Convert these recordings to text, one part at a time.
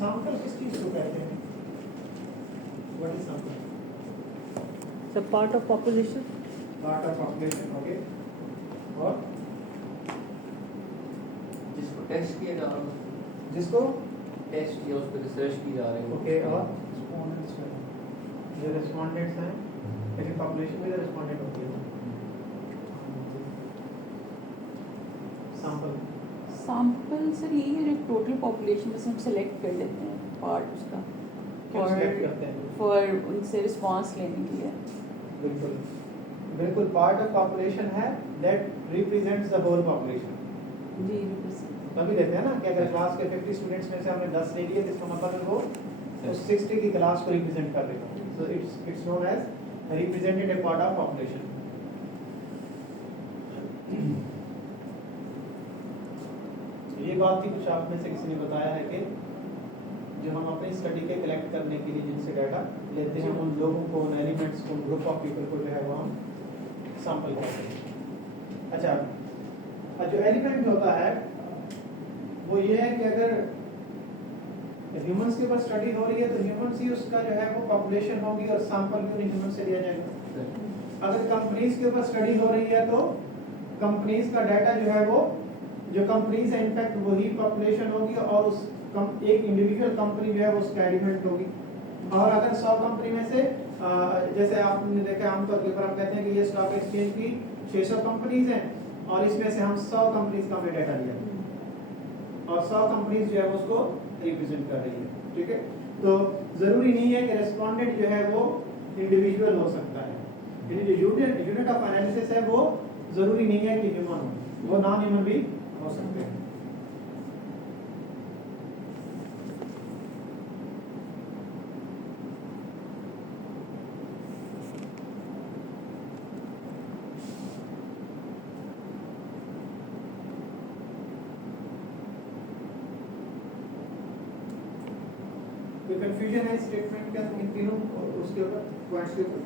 Sample किस चीज को कहते हैं? What is sample? So part of population. Part of population, okay. और जिसको टेस्ट किया जा रहा है, जिसको टेस्ट किया उस पर रिसर्च की जा रही है। ओके, और जो रेस्पोंडेंट्स हैं, लेकिन पॉपुलेशन में रेस्पोंडेंट होती है सैंपल। सैंपल सर यही है जो टोटल पॉपुलेशन में से हम सेलेक्ट कर लेते हैं पार्ट उसका क्यों select करते हैं? फॉर उनसे रिस्पांस लेने के लिए। बिल्कुल बिल्कुल, पार्ट ऑफ पॉपुलेशन है that represents the whole population. जी बिल्कुल। तभी लेते हैं ना कि अगर क्लास के 50 स्टूडेंट्स में से हमने 10 ले लिए तो इसका मतलब है वो उस 60 की क्लास को रिप्रेजेंट कर देगा। So it's known as representative part of population. ये बात थी कुछ आप में से किसी ने बताया है कि जो हम अपनी स्टडी के कलेक्ट करने के लिए जिनसे डाटा लेते हैं उन लोगों को, उन एलिमेंट्स को, ग्रुप ऑफ पीपल को जो है वो हम सैंपल कहते हैं। अच्छा, जो एलिमेंट होता है वो ये है कि अगर ह्यूमंस के ऊपर स्टडी हो रही है तो ह्यूमंस ही उसका जो है वो पॉपुलेशन होगी और सैंपल भी उन्हीं ह्यूमन से लिया जाएगा। अगर कंपनीज के ऊपर स्टडी हो रही है तो कंपनीज का डाटा जो है वो, जो कंपनीज है इनफैक्ट वही पॉपुलेशन होगी और उस एक इंडिविजुअल कंपनी जो है वो उसका एलिमेंट होगी। और अगर 100 कंपनी में से जैसे आपने देखा आमतौर के ऊपर हम कहते हैं कि ये स्टॉक एक्सचेंज की 600 कंपनीज हैं और इसमें से हम 100 कंपनीज का हमने डाटा लिया और 100 कंपनीज जो है उसको रिप्रेजेंट कर रही है। ठीक है, तो जरूरी नहीं है कि रेस्पोंडेंट जो है वो इंडिविजुअल हो सकता है, यानी जो यूनिट ऑफ एनालिसिस है वो जरूरी नहीं है कि ह्यूमन हो, वो नॉन ह्यूमन भी हो सकते हैं। कंफ्यूजन है स्टेटमेंट का इन तीनों उसके ऊपर पॉइंट्स के ऊपर?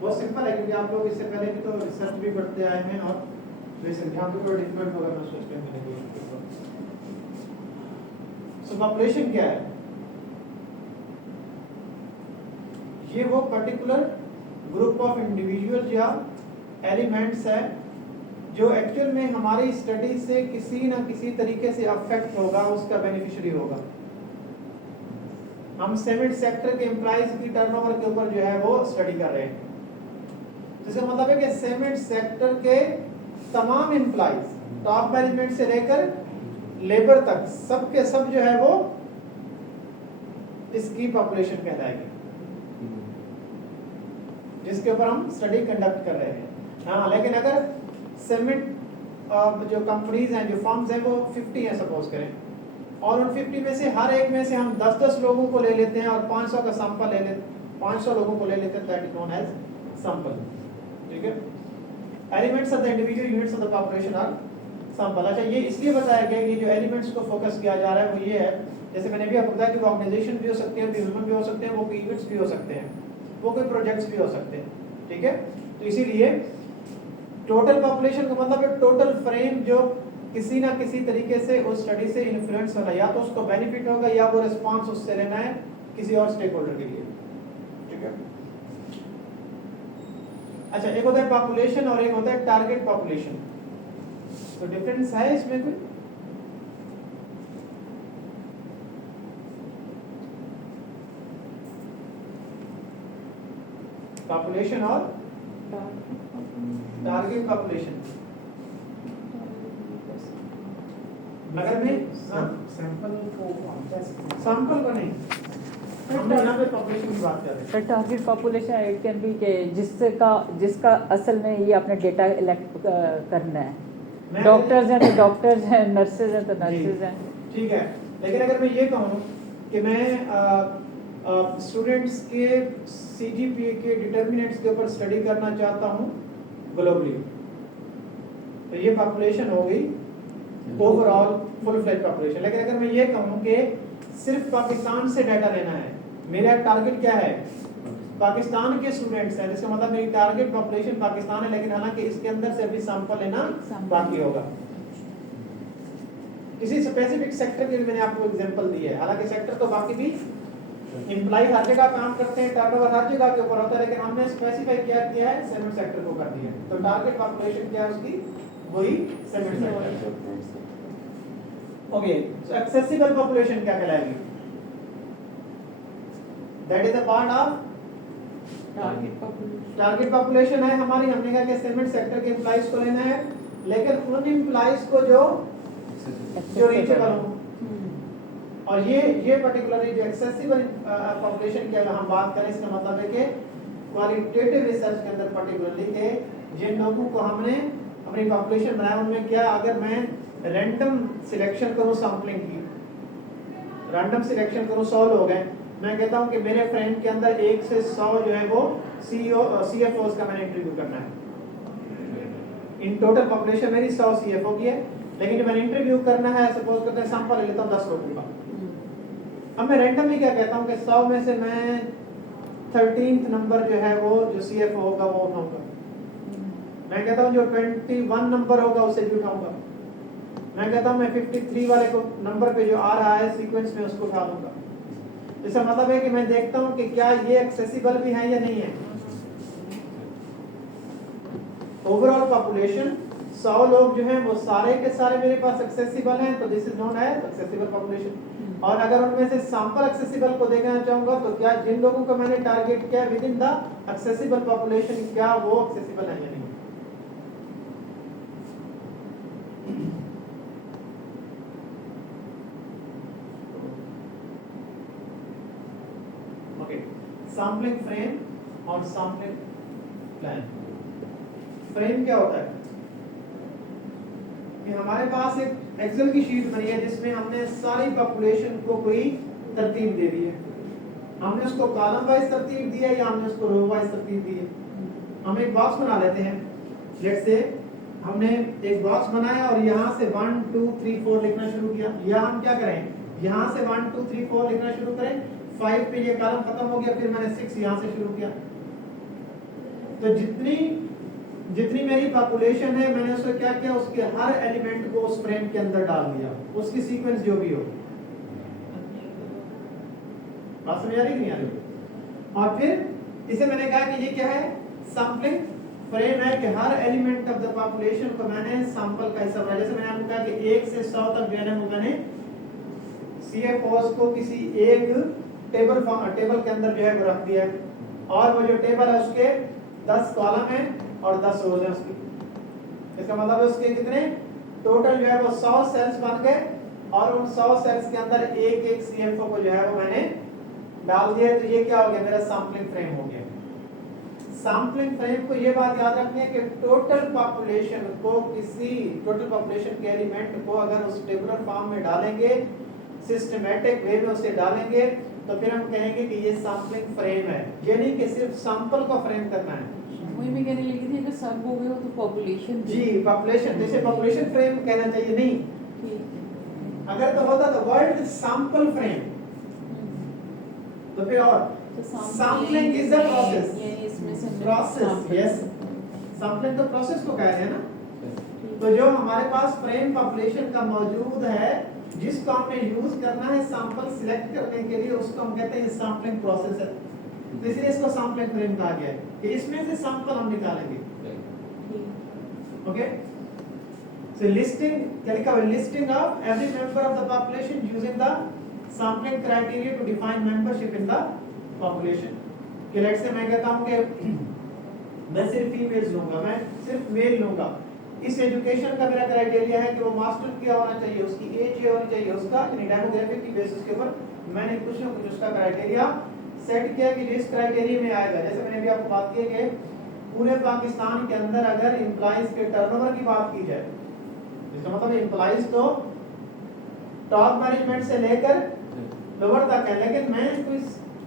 बहुत सिंपल है क्योंकि आप लोग इससे पहले भी तो रिसर्च भी पढ़ते आए हैं और वैसे ध्यान तो थोड़ा डिफरेंट होगा मैं सोचता हूं मैंने भी। सो पॉपुलेशन क्या है? ये वो पर्टिकुलर ग्रुप ऑफ इंडिविजुअल या एलिमेंट्स है जो एक्चुअल में हमारी स्टडी से किसी ना किसी तरीके से अफेक्ट होगा, उसका बेनिफिशियरी होगा। हम सेवेंथ सेक्टर के एम्प्लॉइज की टर्नओवर के ऊपर जो है वो स्टडी कर रहे हैं, जिसका मतलब है कि सेवेंथ सेक्टर के तमाम एम्प्लॉइज टॉप मैनेजमेंट से लेकर लेबर तक सब के सब जो है वो इसकी पॉपुलेशन कहलाएगी जिसके ऊपर हम स्टडी कंडक्ट कर रहे हैं। हाँ, लेकिन अगर सेवेंथ जो कंपनीज हैं, जो फर्म्स हैं वो 50 हैं सपोज करें और उन 50 में से हर एक में से हम 10-10 लोगों को ले लेते हैं और 500 का सैंपल ले लेते, 500 लोगों को ले लेते हैं, that is known as sample. ठीक है, elements of the individual units of the population are sample. अच्छा, ये इसलिए बताया गया कि जो एलिमेंट्स को फोकस किया जा रहा है वो ये है, जैसे मैंने भी आपको बताया कि वो ऑर्गेनाइजेशन भी हो सकते हैं, ह्यूमन भी हो सकते हैं, वो कोई इवेंट्स भी हो सकते हैं, वो कोई प्रोजेक्ट्स भी हो सकते हैं। ठीक है, तो इसीलिए टोटल पॉपुलेशन का मतलब है टोटल फ्रेम जो किसी ना किसी तरीके से उस स्टडी से इन्फ्लुएंस होना, या तो उसको बेनिफिट होगा या वो रिस्पांस उससे लेना है किसी और स्टेक होल्डर के लिए। ठीक है, अच्छा, एक होता है पॉपुलेशन और एक होता है टारगेट पॉपुलेशन। तो डिफरेंस है इसमें कोई? पॉपुलेशन और टारगेट पॉपुलेशन। अगर मैं सैंपल को नहीं, हमने यहाँ पे पॉपुलेशन की बात कर रहे हैं। Target population it can be के जिसका असल में ये आपने डेटा इलेक्ट करना है। डॉक्टर्स हैं तो डॉक्टर्स हैं, नर्सेज हैं तो नर्सेज हैं। ठीक है, लेकिन अगर मैं ये कहूँ कि मैं स्टूडेंट्स के CGPA के डिटर्मिनेंट्स के ऊपर स्टडी करना चाहता हूँ ग्लोबली, तो ये पॉपुलेशन हो गई ओवरऑल फुल फ्लेज पॉपुलेशन। लेकिन अगर मैं ये कहूँ कि सिर्फ पाकिस्तान से डाटा लेना है, मेरा टारगेट क्या है? पाकिस्तान के स्टूडेंट्स हैं, जिसका मतलब मेरी टारगेट पॉपुलेशन पाकिस्तान है, लेकिन हालांकि इसके अंदर से भी सैंपल लेना बाकी होगा। इसी स्पेसिफिक सेक्टर की भी मैंने आपको एग्जांपल दी है, हालांकि सेक्टर तो बाकी भी एम्प्लॉय हर जगह काम करते हैं, टर्नओवर हर जगह के ऊपर होता है, लेकिन हमने स्पेसिफाई क्या किया है, सीमेंट सेक्टर को कर दिया है। तो टारगेट पॉपुलेशन क्या है उसकी, वही cement sector. Okay, so accessible population क्या कहलाएगी? That is a part of target population है हमारी। हमने कहा कि सीमेंट सेक्टर के एम्प्लॉइज को लेना है, लेकिन उन एम्प्लॉइज को जो रीचेबल हो। और ये पर्टिकुलरली जो एक्सेसिबल पॉपुलेशन की अगर हम बात करें, इसका मतलब है कि क्वालिटेटिव रिसर्च के अंदर पर्टिकुलरली के जिन लोगों को हमने अपनी पॉपुलेशन बनाया उनमें क्या, अगर मैं रैंडम सिलेक्शन करूं, सैंपलिंग की रैंडम सिलेक्शन करूं, 100 लोग हैं, मैं कहता हूं कि मेरे फ्रेंड के अंदर 1 से 100 जो है वो सीईओ सीएफओस का मैंने इंटरव्यू करना है। इन टोटल पॉपुलेशन मेरी 100 सीएफओ की है, लेकिन मैंने इंटरव्यू करना है, सपोज करते हैं सैंपल ले लेता हूं 10 लोगों का। अब मैं रैंडमली क्या कहता हूं कि 100 में से मैं 13th नंबर जो है वो जो सीएफओ होगा वो उठाऊंगा। मैं कहता हूं जो 21 नंबर होगा उसे भी उठाऊंगा। मैं कहता हूं मैं 53 वाले को नंबर पे जो आ रहा है सीक्वेंस में उसको उठा लूंगा। इसका मतलब है कि मैं देखता हूं कि क्या ये एक्सेसिबल भी है या नहीं है। ओवरऑल पॉपुलेशन 100 लोग जो हैं वो सारे के सारे मेरे पास एक्सेसिबल हैं, तो this is known as accessible population. और अगर उनमें से सैंपल एक्सेसिबल को देखना चाहूंगा, तो क्या जिन लोगों को मैंने टारगेट किया with in the accessible population, क्या वो एक्सेसिबल है या नहीं। ओके, सैंपलिंग फ्रेम और सैंपलिंग प्लान। फ्रेम क्या होता है कि हमारे पास एक एक्सेल की शीट बनी है जिसमें हमने सारी पॉपुलेशन को कोई तरतीब दे दी है। हमने उसको कॉलम वाइज तरतीब दी है या हमने उसको रो वाइज तरतीब दी है। हम एक बॉक्स बना लेते हैं, जैसे हमने एक बॉक्स बनाया और यहाँ से 1 2 3 4 लिखना शुरू किया। या हम क्या करें, यहाँ से 1 2 3 4 लिखना शुरू करें, 5 पे ये कॉलम खत्म हो गया, फिर मैंने 6 यहाँ से शुरू किया। तो जितनी मेरी पॉपुलेशन है, मैंने उसको क्या किया, उसके हर एलिमेंट को उस फ्रेम के अंदर डाल दिया, उसकी सीक्वेंस जो भी हो। बात समझ आ रही नहीं आ रही? और फिर इसे मैंने कहा कि ये क्या है, सैंपलिंग फ्रेम है कि हर एलिमेंट ऑफ द पॉपुलेशन को मैंने सैंपल का हिस्सा बनाया। जैसे मैंने आपको कहा कि 1 से 100 तक जो है वो मैंने सीएफओस को किसी एक टेबल के अंदर जो है वो रख दिया है, और वो जो टेबल है उसके 10 कॉलम है और 10 रोज है उसकी। इसका मतलब है उसके कितने टोटल जो है वो 100 सेल्स बन गए, और उन 100 सेल्स के अंदर एक एक सीएफओ को जो है वो मैंने डाल दिया। तो ये क्या हो गया, मेरा सैंपलिंग फ्रेम हो गया। सैंपलिंग फ्रेम को ये बात याद रखनी है कि टोटल पॉपुलेशन के एलिमेंट को अगर उस टेबुलर फॉर्म में डालेंगे, सिस्टमैटिक वे में उसे डालेंगे, तो फिर हम कहेंगे कि ये सैंपलिंग फ्रेम है। ये नहीं कि सिर्फ सैंपल को फ्रेम करना है। वही मैं कहने लगी थी, अगर सब हो गए हो तो पॉपुलेशन जी, पॉपुलेशन, जैसे पॉपुलेशन फ्रेम कहना चाहिए, नहीं, अगर तो होता तो वर्ल्ड सैंपल फ्रेम, तो फिर और sampling is the process, yes, sampling तो प्रोसेस को कह रहे हैं ना। तो जो हमारे पास फ्रेम पॉपुलेशन का मौजूद है, जिसको हमने यूज करना है सैंपल सिलेक्ट करने के लिए, उसको हम कहते हैं सैंपलिंग प्रोसेस है। तो इसलिए इसको सैंपलिंग फ्रेम कहा गया है कि इसमें से सैंपल हम निकालेंगे। ओके, सो लिस्टिंग, क्या लिखा हुआ है, listing of every member of the population using the sampling criteria to define membership in the population. कि लेट्स से मैं कहता हूं कि मैं सिर्फ फीमेल्स लूंगा, मैं सिर्फ मेल लूंगा। इस एजुकेशन का मेरा क्राइटेरिया है कि वो मास्टर क्या होना चाहिए, उसकी एज ये होनी चाहिए, उसका डेमोग्राफिक की बेसिस के ऊपर मैंने कुछ ना कुछ उसका क्राइटेरिया सेट किया कि जिस क्राइटेरिया में आएगा। जैसे मैंने अभी आपको बात की कि पूरे पाकिस्तान के अंदर अगर एम्प्लॉइज के टर्नओवर की बात की जाए, इसका मतलब एम्प्लॉइज तो टॉप मैनेजमेंट से लेकर लोअर तक है, लेकिन मैं कोई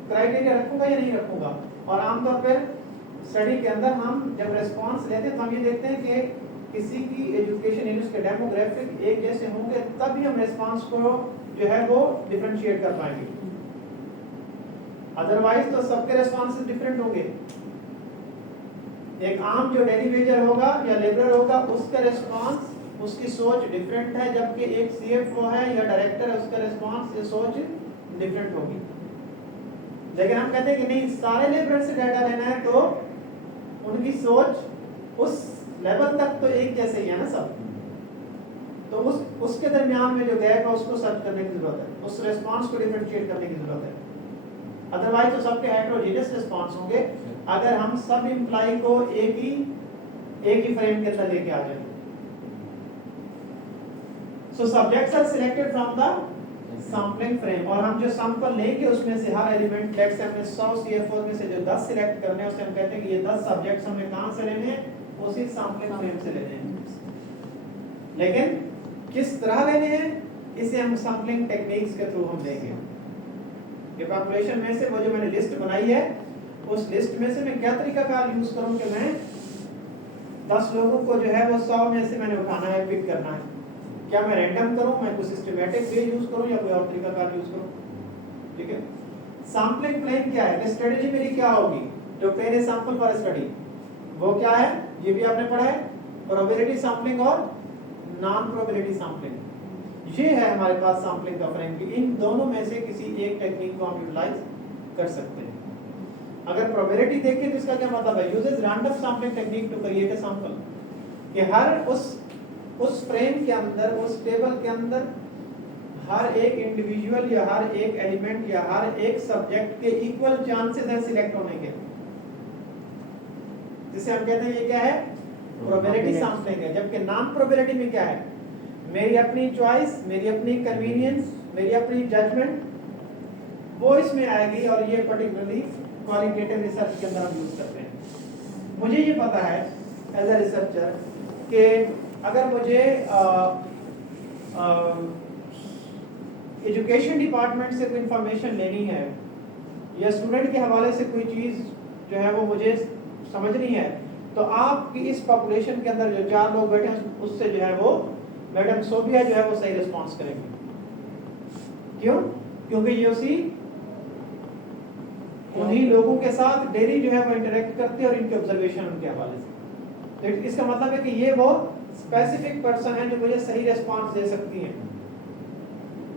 क्राइटेरिया रखूंगा या नहीं रखूंगा। और आमतौर पर स्टडी के अंदर हम जब रेस्पॉन्स लेते हैं तो हम ये देखते हैं कि किसी की एजुकेशन यानी उसके डेमोग्राफिक एक जैसे होंगे, तभी हम रेस्पॉन्स को जो है वो डिफरेंशिएट कर पाएंगे। अदरवाइज तो सबके रेस्पॉन्सेस डिफरेंट होंगे। एक आम जो डेली वेजर होगा या लेबरर होगा, उसका रेस्पॉन्स उसकी सोच डिफरेंट है, जबकि एक सीएफओ है या डायरेक्टर है, उसका रिस्पांस या सोच डिफरेंट होगी। लेकिन हम कहते हैं कि नहीं, सारे लेबर से डाटा लेना है तो उनकी सोच उस लेवल तक तो एक जैसे ही है ना सब, तो उसके दरमियान में जो गैप है उसको सर्च करने की जरूरत है, उस रिस्पांस को डिफरेंशिएट करने की जरूरत है। अदरवाइज तो सबके हेटेरोजेनियस रिस्पांस होंगे अगर हम सब एम्प्लॉय को एक ही फ्रेम के अंदर लेके आ जाएं। So subjects are selected from the sampling frame, और हम जो सैंपल लेंगे उसमें से हर एलिमेंट, लेट्स से हमने 100 सीएफओ में से जो 10 सिलेक्ट करने हैं, उससे हम कहते हैं कि ये 10 सब्जेक्ट्स हमें कहां से लेने हैं, उसी सैंपलिंग फ्रेम से लेने हैं। लेकिन किस तरह लेने हैं, इसे हम सैंपलिंग टेक्निक्स के थ्रू हम लेंगे। ये पॉपुलेशन में से वो जो मैंने लिस्ट बनाई है, उस लिस्ट में से मैं क्या तरीका कार यूज करूं कि मैं 10 लोगों को जो है वो 100 में से मैंने उठाना है, पिक करना है। क्या मैं रैंडम करूं, मैं कुछ सिस्टमैटिक वे यूज करूं या कोई और तरीका कार यूज करूं? ठीक है। सैंपलिंग प्लान क्या है, स्ट्रेटजी मेरी क्या होगी, जो प्लान है सैंपल फॉर स्टडी, वो क्या है, ये भी आपने पढ़ा है, प्रोबेबिलिटी सैंपलिंग और नॉन प्रोबेबिलिटी सैंपलिंग। ये है हमारे पास सैंपलिंग का फ्रेम कि इन दोनों में से किसी एक टेक्निक को हम यूटिलाइज कर सकते हैं। अगर प्रोबेबिलिटी देखें तो इसका क्या मतलब है, uses random sampling technique to create a sample, कि हर उस फ्रेम के अंदर, उस टेबल के अंदर हर एक इंडिविजुअल या हर एक एलिमेंट या हर एक सब्जेक्ट के इक्वल चांसेस हैं सिलेक्ट होने के, जिसे हम कहते हैं ये क्या है, प्रोबेबिलिटी सैंपलिंग है। जबकि नॉन प्रोबेबिलिटी में क्या है, मेरी अपनी चॉइस, मेरी अपनी कन्वीनियंस, मेरी अपनी जजमेंट वो इसमें आएगी, और ये पर्टिकुलरली क्वालिटेटिव रिसर्च के अंदर हम यूज करते हैं। मुझे ये पता है एज अ रिसर्चर कि अगर मुझे एजुकेशन डिपार्टमेंट से कोई इंफॉर्मेशन लेनी है या स्टूडेंट के हवाले से कोई चीज जो है वो मुझे समझनी है, तो आपकी इस पॉपुलेशन के अंदर जो 4 लोग बैठे हैं उससे जो है वो मैडम सोबिया जो है वो सही रिस्पांस करेंगे। क्यों? क्योंकि ये उन्हीं लोगों के साथ डेली जो है वो इंटरेक्ट करते हैं और इनके ऑब्जर्वेशन उनके हवाले से। तो इसका मतलब है कि ये वो स्पेसिफिक पर्सन है जो मुझे सही रिस्पांस दे सकती है,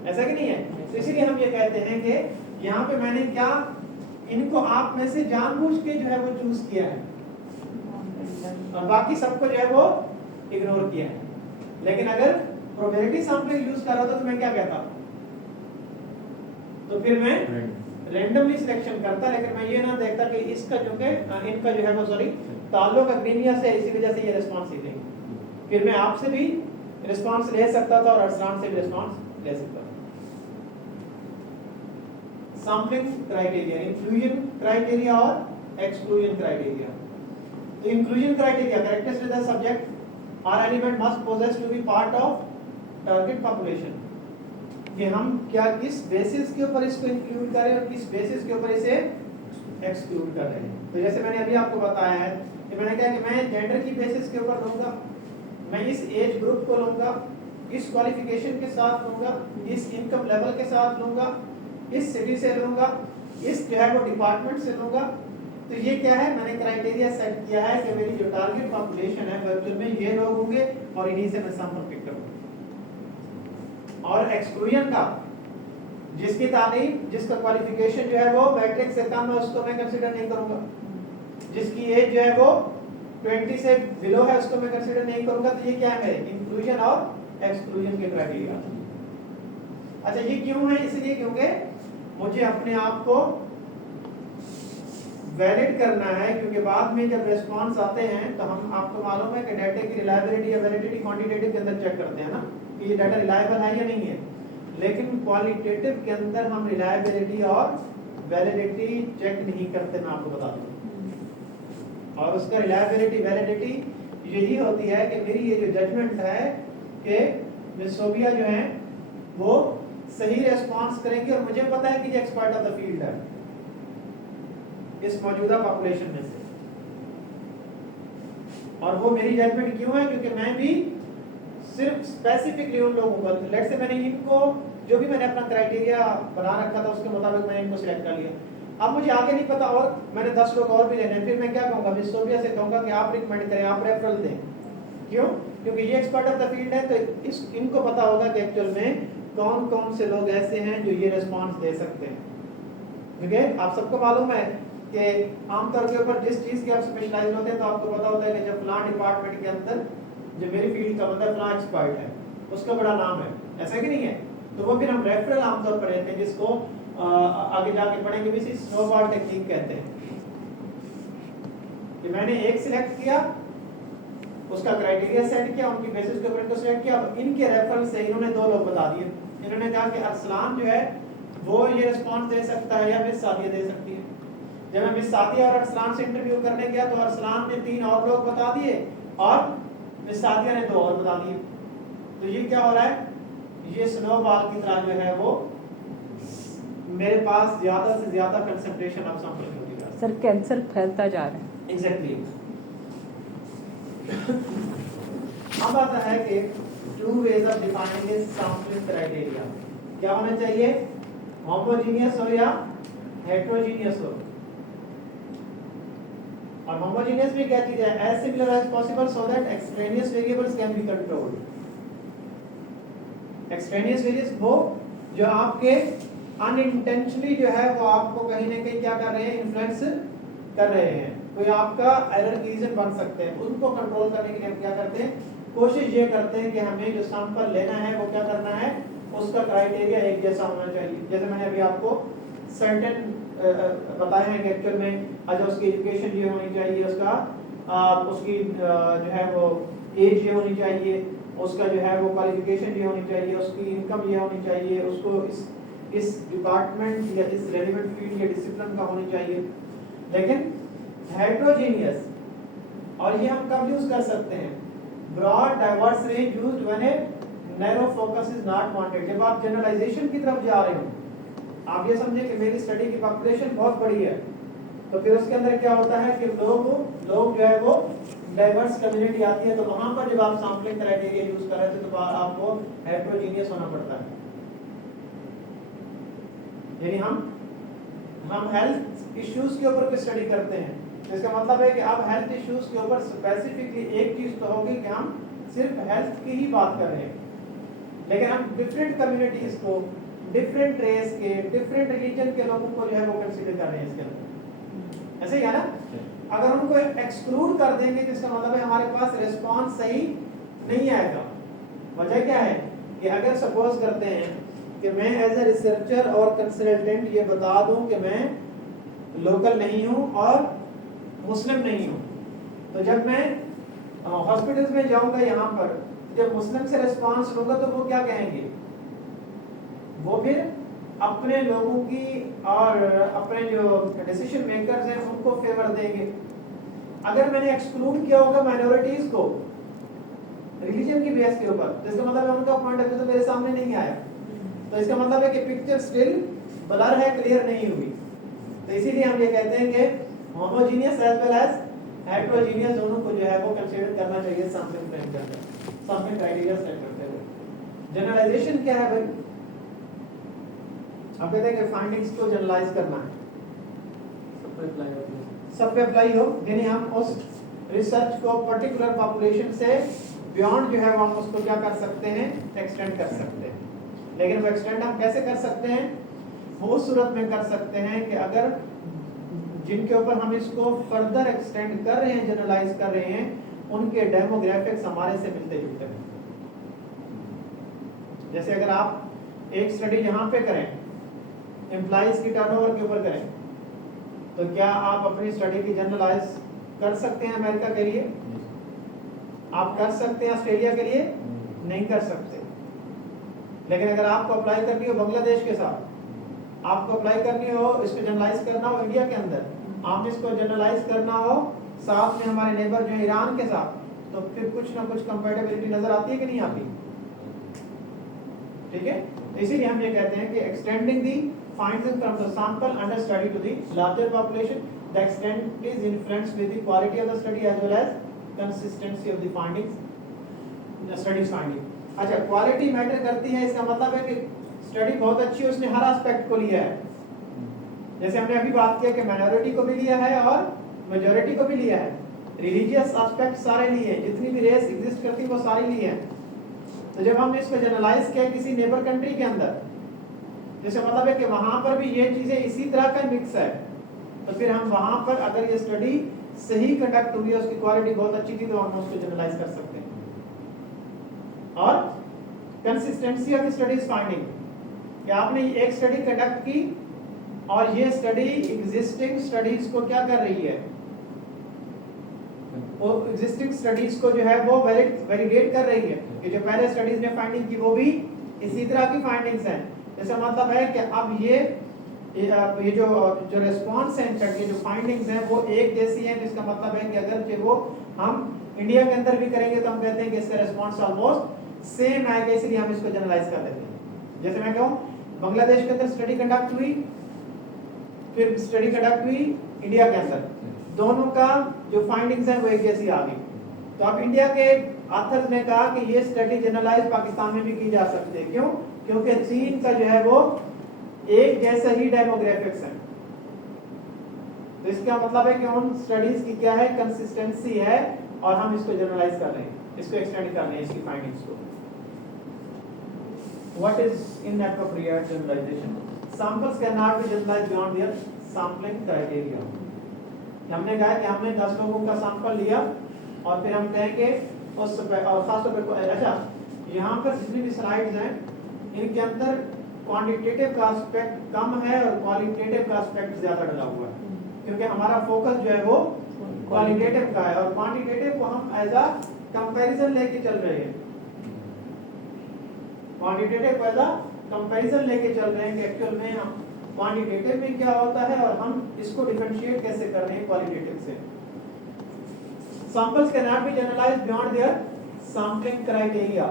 ऐसा कि नहीं है? तो इसीलिए हम ये कहते हैं कि यहाँ पे मैंने क्या, इनको आप में से जानबूझ के जो है वो चूज किया है और बाकी सबको जो है वो इग्नोर किया है। लेकिन अगर प्रोबेबिलिटी सैंपलिंग यूज कर रहा था तो मैं क्या कहता, तो फिर मैं रैंडमली सिलेक्शन करता, लेकिन मैं ये ना देखता कि इसका जो है इनका जो है वो सॉरी ताल्लुक अग्निया से, इसी वजह से ये रिस्पांस ही देंगे। फिर मैं आपसे भी रिस्पांस ले सकता था और अरसान से भी रिस्पांस ले सकता था। सैंपलिंग क्राइटेरिया, इंक्लूजन क्राइटेरिया और एक्सक्लूजन क्राइटेरिया। तो inclusion criteria, characteristics of the subject और element must possess to be part of target population, कि हम क्या किस बेसिस के ऊपर इसको इंक्लूड करें और किस बेसिस के ऊपर इसे एक्सक्लूड कर रहे हैं। तो जैसे मैंने अभी आपको बताया है कि मैंने कहा कि मैं जेंडर की बेसिस के ऊपर लूंगा, मैं इस एज ग्रुप को लूंगा, इस क्वालिफिकेशन के साथ लूंगा, इस इनकम लेवल के साथ लूंगा, इस सिटी से लूंगा, इस जो है वो डिपार्टमेंट से लूंगा। तो ये क्या है, मैंने क्राइटेरिया सेट किया है कि मेरी जो टारगेट पॉपुलेशन है वर्चुअल में ये लोग होंगे और इन्हीं से मैं सैंपल पिक करूंगा। और एक्सक्लूजन का, जिसकी तालीम, जिसका क्वालिफिकेशन जो है वो मैट्रिक से कम है उसको मैं कंसीडर नहीं करूंगा, जिसकी एज जो है वो 20 से बिलो है उसको मैं कंसीडर नहीं करूंगा। तो ये क्या है, इंक्लूजन और एक्सक्लूजन के क्राइटेरिया। अच्छा, ये क्यों है? इसलिए क्योंकि मुझे अपने आप को वैलिड करना है, क्योंकि बाद में जब रिस्पांस आते हैं तो हम, आपको मालूम है कि डाटा की रिलायबिलिटी या वैलिडिटी क्वांटिटेटिव के अंदर चेक करते हैं ना कि ये डाटा रिलायबल है या नहीं है, लेकिन क्वालिटेटिव के अंदर हम रिलायबिलिटी और वैलिडिटी चेक नहीं करते, मैं आपको बता दूं। और उसका रिलायबिलिटी वैलिडिटी यही होती है कि मेरी ये जो जजमेंट है कि मिस सोबिया जो है वो सही रिस्पांस करेंगे और मुझे पता है कि ये एक्सपर्ट ऑफ द फील्ड है इस मौजूदा पॉपुलेशन में से। और वो मेरी जजमेंट क्यों है, क्योंकि मैं भी सिर्फ स्पेसिफिकली उन लोगों को, लेट्स से मैंने इनको, जो भी मैंने अपना क्राइटेरिया बना रखा था उसके मुताबिक मैंने इनको सिलेक्ट कर लिया। अब मुझे आगे नहीं पता और मैंने 10 लोग और भी लेने हैं, फिर मैं क्या कहूँगा, मिस सोबिया से कहूँगा कि आप रिकमेंड करें, आप रेफरल दें। क्यों? क्योंकि ये एक्सपर्ट ऑफ द फील्ड है, तो इनको पता होगा कि एक्चुअल में कौन कौन से लोग ऐसे हैं जो ये रिस्पॉन्स दे सकते हैं। ठीक है, आप सबको मालूम है कि आमतौर के ऊपर जिस चीज़ के आप स्पेशलाइज होते हैं तो आपको पता होता है कि जब फलां डिपार्टमेंट के अंदर जो मेरी फील्ड का बंदा फलां एक्सपर्ट है, उसका बड़ा नाम है, ऐसा कि नहीं है, तो वो फिर हम रेफरल आमतौर पर लेते हैं, जिसको आगे जाके पढ़ेंगे भी इसी स्नोबॉल टेक्निक कहते हैं कि मैंने एक सिलेक्ट किया, उसका क्राइटेरिया सेट किया, उनकी बेसिस के ऊपर इनको सिलेक्ट किया, अब इनके रेफरल से इन्होंने दो लोग बता दिए, इन्होंने कहा कि अरसलान जो है वो ये रिस्पॉन्स दे सकता है या मिस सादिया दे सकती है। जब मैं मिस सादिया और अरसलान से इंटरव्यू करने गया तो अरसलान ने 3 और लोग बता दिए और मिस सादिया ने 2 और बता दिए। तो ये क्या हो रहा है, ये स्नोबॉल की तरह जो है वो मेरे पास ज्यादा से ज्यादा कंसंट्रेशन ऑफ सैंपल होती है। सर कैंसर फैलता जा रहा है। एग्जैक्टली। अब आता है कि 2 ways of defining a sampling criteria। क्या होना चाहिए, होमोजीनियस हो या हेट्रोजीनियस हो। और होमोजीनियस भी क्या चीज है, as similar as possible so that extraneous variables can be controlled। Extraneous variables वो जो आपके अनइंटेंशनली जो है वो आपको कहीं ना कहीं क्या कर रहे हैं, इन्फ्लुएंस कर रहे हैं, कोई आपका एरर की रीजन बन सकते हैं, उनको कंट्रोल करने के लिए हम क्या करते हैं, कोशिश ये करते हैं कि हमें जो सैंपल लेना है वो क्या करना है, उसका क्राइटेरिया एक जैसा होना चाहिए। जैसे मैंने अभी आपको सर्टेन बताया है कि एक्चुअल में अच्छा उसकी एजुकेशन ये होनी चाहिए, उसका उसकी जो है वो एज ये होनी चाहिए, उसका जो है वो क्वालिफिकेशन ये होनी चाहिए, उसकी इनकम ये होनी चाहिए, उसको इस डिपार्टमेंट या इस रेलेवेंट फील्ड या डिसिप्लिन का होनी चाहिए। लेकिन हेट्रोजीनियस, और ये हम कब यूज कर सकते हैं, broad diverse range used when a narrow focus is not wanted. जब आप जनरलाइजेशन की तरफ जा रहे हो, आप ये समझे कि मेरी स्टडी की पॉपुलेशन बहुत बड़ी है, तो फिर उसके अंदर क्या होता है कि लोग जो है वो डाइवर्स कम्युनिटी आती है, तो वहां पर जब आप सैंपलिंग क्राइटेरिया यूज कर रहे थे तो आपको हेट्रोजीनियस होना पड़ता है। यानी हम हेल्थ इश्यूज के ऊपर स्टडी करते हैं, तो इसका मतलब है कि अब हेल्थ इश्यूज के ऊपर स्पेसिफिकली एक चीज तो होगी कि हम सिर्फ हेल्थ की ही बात कर रहे हैं, लेकिन हम डिफरेंट कम्युनिटीज को, डिफरेंट रेस के, डिफरेंट रिलीजन के लोगों को जो है वो कंसीडर कर रहे हैं इसके अंदर, ऐसे ही है ना। अगर उनको एक्सक्लूड कर देंगे तो इसका मतलब है हमारे पास रिस्पांस सही नहीं आएगा। वजह क्या है कि अगर सपोज करते हैं कि मैं एज ए रिसर्चर और कंसल्टेंट ये बता दूं कि मैं लोकल नहीं हूं और मुस्लिम नहीं हूं, तो जब मैं हॉस्पिटल्स में जाऊंगा यहाँ पर, जब मुस्लिम से रिस्पांस होगा तो वो क्या कहेंगे, वो फिर अपने लोगों की और अपने जो डिसीजन मेकर्स हैं उनको फेवर देंगे। अगर मैंने एक्सक्लूड किया होगा माइनॉरिटीज को रिलीजन की बेस के ऊपर, तो इसका मतलब है उनका पॉइंट ऑफ व्यू तो मेरे सामने नहीं आया, तो इसका मतलब है कि पिक्चर स्टिल ब्लर है, क्लियर नहीं हुई। तो इसीलिए हम ये कहते हैं कि homogeneous as well as heterogeneous दोनों को जो है वो कंसीडर करना चाहिए सैंपलिंग फ्रेम के अंदर, सैंपलिंग क्राइटेरिया सेट करते हुए। जनरलाइजेशन क्या है भाई, अब कहते हैं कि फाइंडिंग्स को जनरलाइज करना है, सब पे अप्लाई हो, यानी हम उस रिसर्च को पर्टिकुलर पॉपुलेशन से बियॉन्ड जो है वो हम उसको क्या कर सकते हैं, एक्सटेंड कर सकते हैं। लेकिन वो एक्सटेंड हम कैसे कर सकते हैं, वो सूरत में कर सकते हैं कि अगर जिनके ऊपर हम इसको फर्दर एक्सटेंड कर रहे हैं, जनरलाइज कर रहे हैं, उनके डेमोग्राफिक्स हमारे से मिलते जुलते हैं। जैसे अगर आप एक स्टडी यहाँ पे करें, एम्प्लॉइज की टर्नओवर के ऊपर करें, तो क्या आप अपनी स्टडी की जनरलाइज कर सकते हैं अमेरिका के लिए? आप कर सकते हैं ऑस्ट्रेलिया के लिए? नहीं कर सकते। लेकिन अगर आपको अप्लाई करनी हो बांग्लादेश के साथ, आपको अप्लाई करनी हो, इसको जनरलाइज करना हो इंडिया के अंदर, आपने इसको जनरलाइज करना हो साथ में हमारे नेबर जो है ईरान के साथ, तो फिर कुछ ना कुछ कंपैटिबिलिटी नजर आती है कि नहीं आती? ठीक है, तो इसीलिए हम ये कहते हैं कि extending the findings from the sample under study to the larger population, the extent is influenced with the quality of the study as well as consistency of the findings, the study's finding। अच्छा, quality matter करती है, इसका मतलब है कि study बहुत अच्छी है, उसने हर एस्पेक्ट को लिया है। जैसे हमने अभी बात किया कि माइनॉरिटी को भी लिया है और मेजॉरिटी को भी लिया है, रिलीजियस एस्पेक्ट सारे लिए हैं, जितनी भी रेस एग्जिस्ट करती है वो सारी लिए हैं। तो जब हमने इसको जनरलाइज किया किसी नेबर कंट्री के अंदर, जैसे मतलब है कि वहां पर भी ये चीजें इसी तरह का मिक्स है, तो फिर हम वहां पर अगर ये स्टडी सही कंडक्ट हुई है, उसकी क्वालिटी बहुत अच्छी थी, तो हम उसको जनरलाइज कर सकते हैं। और कंसिस्टेंसी ऑफ स्टडीज फाइंडिंग, कि आपने एक स्टडी कंडक्ट की और ये स्टडी एग्जिस्टिंग स्टडीज को क्या कर रही है, वो एग्जिस्टिंग स्टडीज को जो है वो वैलिडेट कर रही है कि जो पहले स्टडीज ने फाइंडिंग की वो भी इसी तरह की फाइंडिंग्स हैं। जैसे मतलब है कि अब ये जो रिस्पांस है इनका, ये जो फाइंडिंग्स हैं वो एक जैसी हैं, जिसका मतलब है कि अगर जो वो हम इंडिया के अंदर भी करेंगे तो हम कहते हैं कि इसका रिस्पांस ऑलमोस्ट सेम आएगा, इसलिए हम इसको जनरलाइज कर देते हैं। जैसे मैं कहूँ बांग्लादेश के अंदर स्टडी कंडक्ट हुई, फिर स्टडी कंडक्ट हुई इंडिया के अंदर, दोनों का जो फाइंडिंग्स हैं वो एक जैसी आ गई। तो अब इंडिया के ऑथर्स ने कहा कि ये स्टडी जनरलाइज पाकिस्तान में भी की जा सकती है। क्यों? क्योंकि चीन का जो है वो एक जैसा ही डेमोग्राफिक्स है। तो इसका मतलब है कि उन स्टडीज की क्या है, कंसिस्टेंसी है, और हम इसको जनरलाइज कर रहे हैं, इसको एक्सटेंड कर रहे हैं, इसकी फाइंडिंग्स को। What is inappropriate generalization? Samples cannot be generalized beyond their sampling criteria. हमने कहा कि हमने 10 लोगों का सैंपल लिया और फिर हम कहेंगे उस और खास तौर पर अच्छा यहाँ पर जितनी भी स्लाइड्स हैं इनके अंदर क्वांटिटेटिव का एस्पेक्ट कम है और क्वालिटेटिव का एस्पेक्ट ज्यादा डला हुआ है, क्योंकि हमारा फोकस जो है वो क्वालिटेटिव का है और क्वांटिटेटिव को हम एज अ कंपैरिजन लेके चल रहे हैं। क्वांटिटेटिव को एज अ कंपैरिजन लेके चल रहे हैं कि एक्चुअल में हम क्वांटिटेटिव में क्या होता है और हम इसको डिफरेंशिएट कैसे कर रहे हैं क्वालिटेटिव से। Samples can not be generalized beyond their sampling criteria.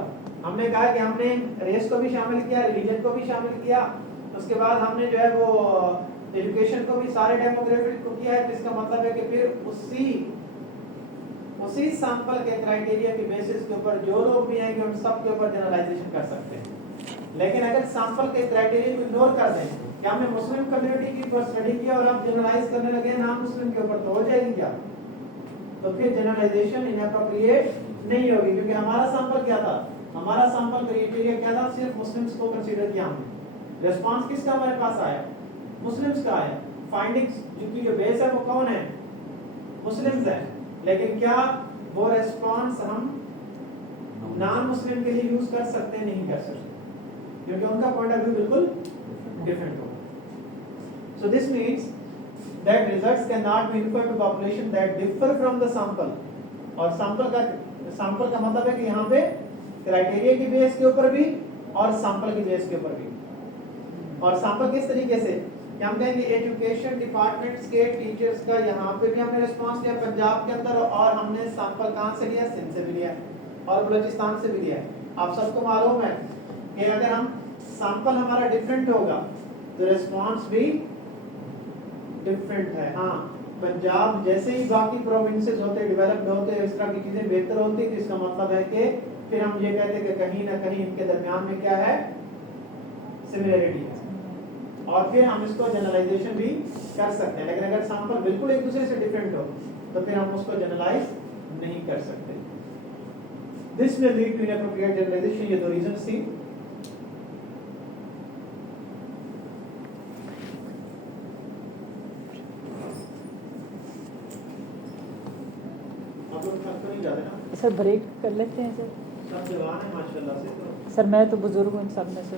हमने कहा कि हमने रेस को भी शामिल किया, रिलीजन को भी शामिल किया, उसके बाद हमने जो है वो एजुकेशन को भी, सारे डेमोग्राफिक को किया है। तो इसका मतलब है कि फिर उसी सैंपल के क्राइटेरिया की बेसिस के ऊपर जो लोग भी आएंगे उन सब के ऊपर जनरलाइजेशन कर सकते हैं। लेकिन अगर सैंपल के क्राइटेरिया को इग्नोर कर दें कि हमने मुस्लिम कम्युनिटी की ऊपर स्टडी किया और अब जनरलाइज करने लगे नॉन मुस्लिम के ऊपर, तो हो जाएगी क्या? तो फिर जनरलाइजेशन इनएप्रोप्रिएट नहीं होगी, क्योंकि हमारा सैंपल क्या था, हमारा सैंपल क्राइटेरिया क्या था, सिर्फ मुस्लिम्स को कंसीडर किया हमने। रिस्पांस किसका हमारे पास आया? मुस्लिम्स का आया। फाइंडिंग्स जिनकी जो बेस है वो कौन है? मुस्लिम्स है। लेकिन क्या वो रिस्पांस हम नॉन मुस्लिम के लिए यूज कर सकते हैं? नहीं कर सकते, क्योंकि उनका पॉइंट ऑफ व्यू बिल्कुल डिफरेंट होगा। So this means that results cannot be inferred to population that differ from the sample। और सैंपल का मतलब है कि यहाँ पे क्राइटेरिया की बेस के ऊपर भी और सैंपल की बेस के ऊपर भी। और सैंपल किस तरीके से, हम कहेंगे एजुकेशन डिपार्टमेंट्स के टीचर्स का यहाँ पे भी हमने रिस्पांस लिया पंजाब के अंदर, और हमने सैंपल कहाँ से लिया? सिंध से भी लिया और बलूचिस्तान से भी लिया। आप सबको मालूम है कि अगर हम सैंपल हमारा डिफरेंट होगा तो रिस्पांस भी डिफरेंट है। हाँ, पंजाब जैसे ही बाकी प्रोविंसेस होते, डेवलप्ड होते, इस तरह की चीजें बेहतर होती, तो इसका मतलब है कि फिर हम ये कहते हैं कि कहीं ना कहीं इनके दरमियान में क्या है, सिमिलरिटी है, और फिर हम इसको जनरलाइजेशन भी कर सकते हैं। लेकिन अगर सैंपल बिल्कुल एक दूसरे से डिफरेंट हो तो फिर हम उसको जनरलाइज नहीं कर सकते। This will lead to inappropriate generalization. ये दो रीजंस थी। सर ब्रेक कर लेते हैं सर। सब जवान है माशाल्लाह से। तो सर मैं तो बुजुर्ग हूँ इन सब में से।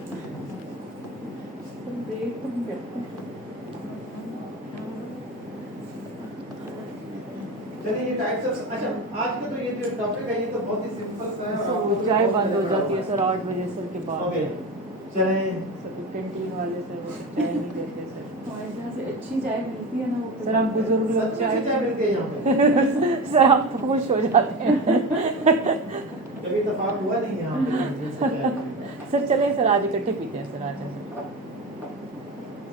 ब्रेक तो हम करते हैं। चलिए ये टाइप्स ऑफ, अच्छा आज का तो ये जो टॉपिक है ये तो बहुत ही सिंपल सा है। और तो चाय बंद हो जाती है सर 8 बजे सर के बाद। ओके चलें। सर कैंटीन वाले सर चाय नहीं देते सर। हमारे यहाँ से अच्छी चाय मिलती है ना वो। सर हम बुजुर्ग लोग सबसे अच्छी चाय मिलती है यहाँ पे। सर आप खुश हो जाते हैं। कभी इत्तेफाक हुआ नहीं यहाँ पे। सर चले सर आज इकट्ठे पीते हैं सर आज।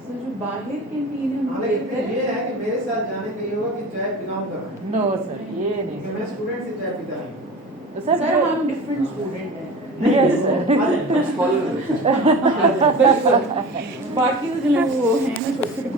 सर जो बाहर कैंटीन है हाँ, लेकिन फिर ये है कि मेरे साथ जाने के लिए होगा कि चाय पिलाऊंगा। नो सर ये नहीं क्योंकि मैं स्टूडेंट से चाय पीता नहीं। सर हम डिफरेंट स्टूडेंट हैं। Yes sir. स्कॉलर बाकी तो जो वो है ना छोटे छोटे